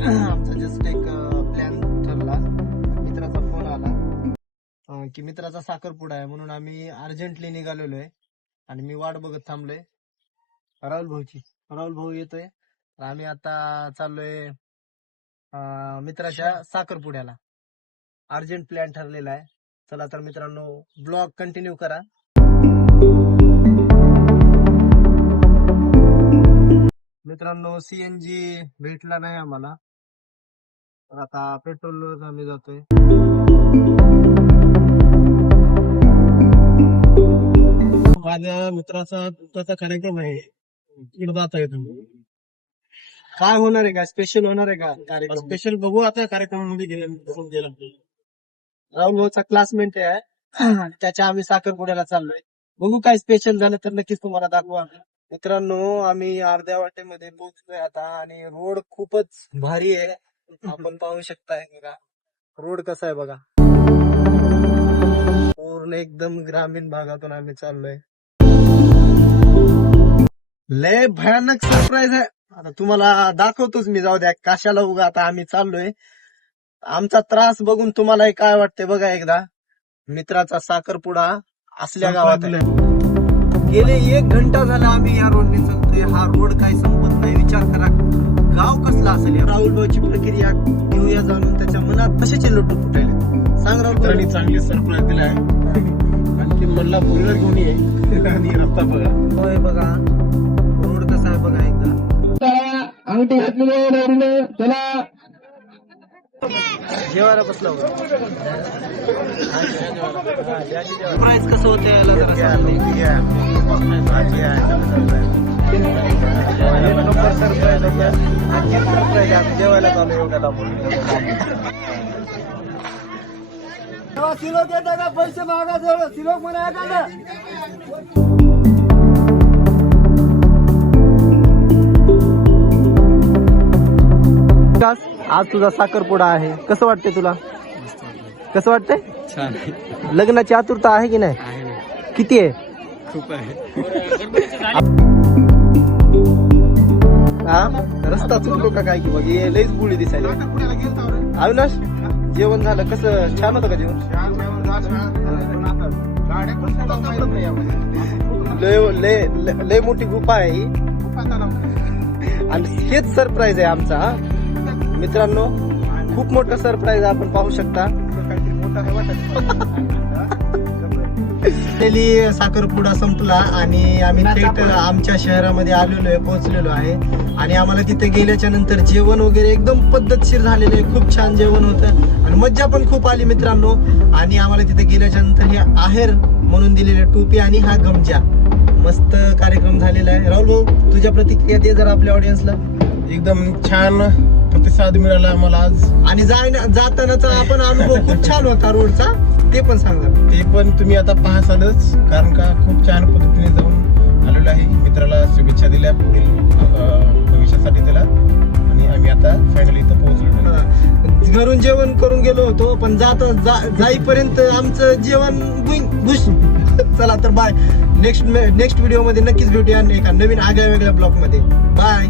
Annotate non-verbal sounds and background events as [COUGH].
आमचा जस्ट एक प्लॅन ठरला. मित्राचा फोन आला. की मित्राचा साखरपुडा आहे म्हणून आम्ही अर्जंटली निघालेलो आहे आणि मी वाट बघत थांबलोय. राहुल भाऊची. राहुल भाऊ येतोय. आम्ही आता चाललोय मित्राच्या साखरपुड्याला. अर्जंट प्लॅन ठरलेला आहे. चला तर मित्रांनो ब्लॉग कंटिन्यू करा. मित्रांनो सीएनजी भेटला नाही आम्हाला. तर आता पेट्रोल आम्ही जातोय. माझ्या मित्राचा त्याचा कार्यक्रम आहे. इकडे जाता येतो काय होणार आहे का? स्पेशल होणार आहे का? कार्यक्रम. स्पेशल बघू आता कार्यक्रमामध्ये गेला राहुल भाऊचा क्लासमेट आहे. त्याच्या आम्ही साखरपुड्याला चाललोय. बघू काय स्पेशल झालं तर नक्कीच तुम्हाला दाखवा मित्रांनो आम्ही अर्ध्या वाटेमध्ये पोहोचलोय आता आणि रोड खूपच भारी आहे. आपण [LAUGHS] पाहू शकताय बघा. रोड कसा आहे बघा. पूर्ण एकदम ग्रामीण भागातून आम्ही चाललोय. लय भयानक सरप्राईज आहे. आता तुम्हाला दाखवतोच मी. जाऊ द्या कशाला उगा आता आम्ही चाललोय. आमचा त्रास बघून तुम्हाला काय वाटतंय बघा एकदा. मित्राचा साखरपुडा असल्या गावात. गेले एक घंटा झाला आम्ही या रोडने चालतोय. हा रोड काय संपत नाही. विचार करा. गाव कसला असेल राहुल भाऊची प्रक्रिया घेऊया जाणून त्याच्या मनात कशाचे लोट फुटायले सांग राहुल भाऊ. चांगली सरप्राईज दिला आहे. आणखी म्हणला फोर घेऊन ये. आणि रस्ता बघा. होय बघा. रोड कसा आहे बघा एकदा. अंगठी घातलेले नवरीने त्याला जेवायला बसला होता. प्राइस कसं होतं याला जरा. जेवायला चालू एवढ्यात आपण सिलोक येतं का? पैसे मागा जवळ सिलोक म्हणा का? आज तुझा साखरपुडा आहे. कसं वाटतंय तुला? कसं वाटतंय? छान लग्नाची आतुरता आहे की नाही? किती आहे? खूप हा? रस्ता चुकलो का काय की बघ हे लईच बुळी दिसायला अविनाश जेवण झालं. कसं? छान होतं का जेवण? लय लय मोठी गुफा आहे ही. आणि हेच सरप्राईज आहे आमचा. मित्रांनो खूप मोठं सरप्राईज आपण पाहू शकता. साखरपुडा संपला आणि आम्ही थेट आमच्या शहरामध्ये आलेलो आहे पोहोचलेलो आहे. आणि आम्हाला तिथे गेल्याच्यानंतर जेवण वगैरे एकदम पद्धतशीर झालेलं आहे. खूप छान जेवण होतं आणि मज्जा पण खूप आली मित्रांनो. आणि आम्हाला तिथे गेल्याच्यानंतर हे आहेर म्हणून दिलेले टोपी आणि हा गमजा. मस्त कार्यक्रम झालेला आहे. राहुल भाऊ तुझ्या प्रतिक्रिया दे जरा आपल्या ऑडियन्सला एकदम छान प्रतिसाद मिळाला आम्हाला आज. आणि जाय जातानाचा आपण अनुभव खूप छान होता रोडचा. ते पण सांगा. ते पण तुम्ही आता पाहसालच कारण का खूप छान पद्धतीने जाऊन आलेलो आहे. मित्राला शुभेच्छा दिल्या पुढील भविष्यासाठी त्याला. आणि आम्ही आता फायनली इथं पोहोचलो. घरून जेवण करून गेलो होतो पण जात जा- जाईपर्यंत आमचं जेवण घुस चला तर बाय नेक्स्ट नेक्स्ट व्हिडिओमध्ये नक्कीच भेटूया एका नवीन आगळ्या वेगळ्या ब्लॉगमध्ये. बाय